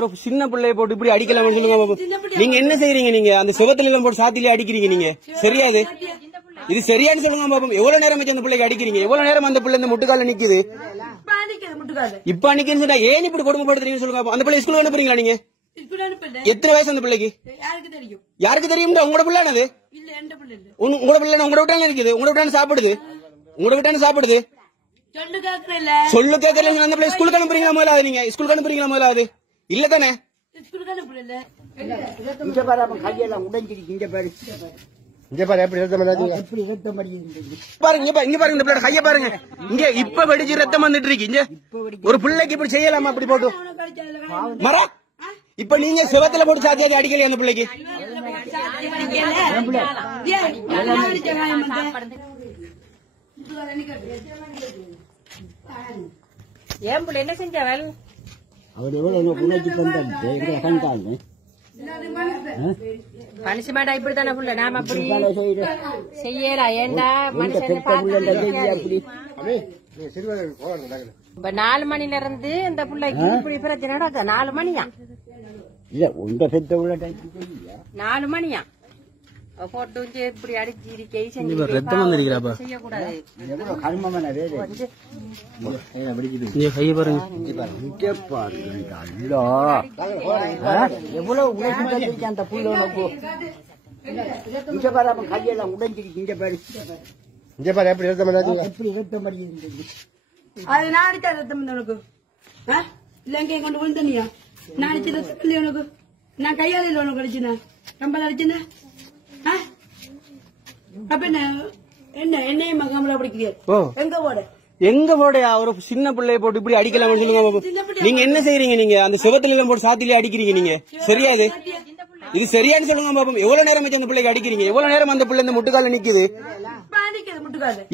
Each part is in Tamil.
ஒரு சின்ன பிள்ளைய போட்டு இப்படி அடிக்கலாம்னு சொல்லுங்க பாப்போம். நீங்க என்ன செய்யறீங்க? நீங்க அந்த சிவத்துல எல்லாம் போட்டு சாத்திலே அடிக்கிறீங்க. நீங்க சரியாது? இது சரியானு சொல்லுங்க பாப்போம். எவ்வளவு நேரம் வச்சு அந்த பிள்ளைக்கு அடிக்கிறீங்க? எவ்வளவு நேரம் அந்த பிள்ளை இந்த முட்டுக்கால நிக்குது? இப்ப அன்னைக்குன்னு சொன்னா ஏன் இப்படி கொடுமைப்படுத்துறீங்கன்னு சொல்லுங்க. அந்த பிள்ளை ஸ்கூல் அனுப்புறீங்களா நீங்க? எத்தனை வயசு அந்த பிள்ளைக்கு? யாருக்கு தெரியும்? உங்களோட பிள்ளைனது உங்களோட பிள்ளை உங்களோட விட்டான இருக்குது. உங்களோட விட்டான சாப்பிடுது. உங்களோட விட்டான சாப்பிடுது. சொல்லு கேட்கல. அந்த பிள்ளை ஸ்கூலுக்கு அனுப்புறீங்களா முதலாவது? நீங்க ஸ்கூலுக்கு அனுப்புறீங்களா முதலாவது? இல்ல தானே? இங்க பாரு, அவன் கையெல்லாம் உடைஞ்சிருக்கு. இங்க பாரு, இங்க பாரு எப்படி ரத்தம் வருது. எப்படி ரத்தம் வருது பாருங்க. இங்க பாருங்க, இந்த பிள்ளை கைய பாருங்க. இங்க இப்ப வெடிச்சு ரத்தம் வந்துட்டு இருக்கு. இங்க ஒரு பிள்ளைக்கு இப்படி செய்யலாமா? அப்படி போட்டு மரா. இப்ப நீங்க சிவத்துல போட்டு சாத்தியாதி அடிக்கலையா அந்த பிள்ளைக்கு? ஏன் பிள்ளை என்ன செஞ்சவள்? அவர் எவ்வளவு உணர்ச்சி தந்தாங்க. பனிஷ்மெண்டா இப்படித்தானே புள்ள. நாம அப்படி செய்யலாம். ஏண்டா மனுஷன் இப்ப 4 மணில இருந்து இந்த பிள்ளைக்கு இப்படி பிரச்சனை நடக்க 4 மணியா? இல்ல உண்ட பெத்த உள்ள 4 மணியா போட்டு இப்படி அடிச்சு ரத்தம் வந்துருக்கிறாப்பா. செய்யக்கூடாது. எவ்வளவு கர்மமான வேலை. கைய பாருங்க. இங்க பாருங்க. அல்லா எவ்வளவு உணர்ச்சி தந்திருக்கு அந்த புள்ள உனக்கு. இங்க பாரு, அவன் கையெல்லாம் உடைஞ்சிருக்கு. இங்க பாரு, இங்க பாரு எப்படி ரத்தம் வருது. எப்படி ரத்தம் வருது. அது நான் அடிச்சா ரத்தம் உனக்கு இல்ல எங்க கொண்டு விழுந்தனியா? நான் அடிச்ச ரத்தம் இல்லையா உனக்கு? நான் கையால இல்ல உனக்கு அடிச்சுனா? கம்பல அடிச்சுனா? அப்ப என்ன என்னையும் கம்பல பிடிக்கிறீங்க? எங்க போட எங்க போடையா? ஒரு சின்ன பிள்ளைய போட்டு இப்படி அடிக்கலாம்னு சொல்லுங்க பாப்போம். நீங்க என்ன செய்யறீங்க? நீங்க அந்த சிவத்துல எல்லாம் போட்டு சாத்திலே அடிக்கிறீங்க. நீங்க சரியாது? இது சரியானு சொல்லுங்க பாப்போம். எவ்வளவு நேரம் வச்சு அந்த பிள்ளைக்கு அடிக்கிறீங்க? எவ்வளவு நேரம் அந்த பிள்ளை இந்த முட்டுக்கால நிக்குது?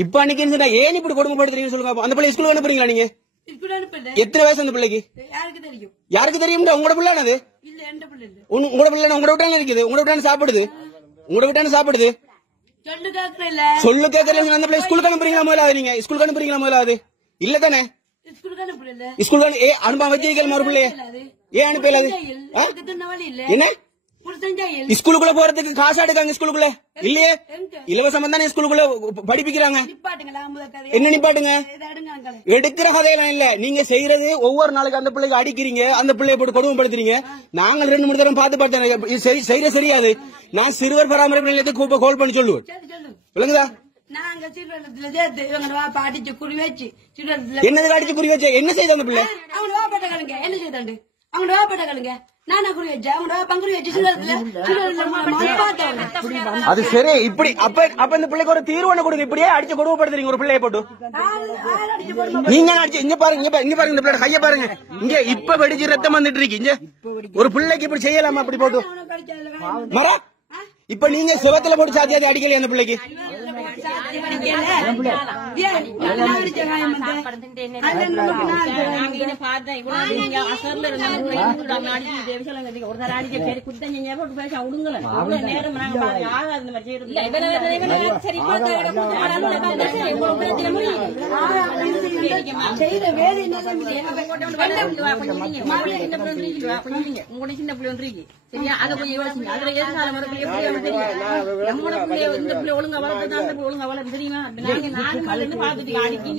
இப்ப அன்னைக்குன்னு சொன்னா ஏன் இப்படி கொடுமைப்படுத்துறீங்கன்னு சொல்லுங்க. அந்த பிள்ளை ஸ்கூலுக்கு அனுப்புறீங்களா நீங்க? எத்தனை வயசு அந்த பிள்ளைக்கு? யாருக்கு தெரியும்? உங்களோட பிள்ளைனது உங்களோட பிள்ளை உங்களோட விட்டான இருக்குது. உங்களோட விட்டான சாப்பிடுது. உங்களோட விட்டான சாப்பிடுது. சொல்லு கேட்கல. அந்த பிள்ளை ஸ்கூலுக்கு அனுப்புறீங்களா முதலாவது? நீங்க ஸ்கூலுக்கு அனுப்புறீங்களா முதலாவது? இல்ல தானே? ஸ்கூலுக்கு அனுப்ப வச்சிருக்கல மறு பிள்ளைய ஏன் அனுப்பலாது? என்ன ஸ்கூலுக்குள்ள போறதுக்கு காசு எடுக்காங்க? ஸ்கூலுக்குள்ள இல்லையே, இலவசம் தானே ஸ்கூலுக்குள்ள படிப்பிக்கிறாங்க. என்ன நிப்பாட்டுங்க? எடுக்கிற கதையெல்லாம் இல்ல. நீங்க செய்யறது ஒவ்வொரு நாளைக்கு அந்த பிள்ளைக்கு அடிக்கிறீங்க, அந்த பிள்ளைய போட்டு கொடுமைப்படுத்துறீங்க. நாங்கள் 2-3 தரம் பார்த்து பார்த்தேன். செய்யற சரியாது. நான் சிறுவர் பராமரிப்பு நிலையத்துக்கு கால் பண்ணி சொல்லுவேன். விளங்குதா? என்னது அடிச்சு குறி வச்சு என்ன செய்த அந்த பிள்ளை? என்ன செய்தாண்டு அவங்க வாப்பட்டாங்க. நானா குறி வச்சேன். அவங்க பங்குறி வச்சு அது சரி. இப்படி அப்ப இந்த பிள்ளைக்கு ஒரு தீர்வு கொடுங்க. இப்படியே அடிச்சு கொடுமைப்படுத்துறீங்க ஒரு பிள்ளைய போட்டு. நீங்க அடிச்சு இங்க பாருங்க. இங்க பாருங்க, இந்த பிள்ளை கைய பாருங்க. இங்க இப்ப வெடிச்சு ரத்தம் வந்துட்டு இருக்கு. இங்க ஒரு பிள்ளைக்கு இப்படி செய்யலாமா? அப்படி போட்டு மரா. இப்ப நீங்க சிவத்துல போட்டு சாத்தியாதி அடிக்கலையா அந்த பிள்ளைக்கு? சின்ன பிள்ளை ஒன்று சரியா? அதை கொஞ்சம் யோசிங்க. அதுல எதிர்காலம் ஒழுங்கா வளர்த்து ஒழுங்கா வளர்ந்து தெரியுமா? நாங்க 4 நாள்ல இருந்து பாத்துட்டு அடிக்கீங்க.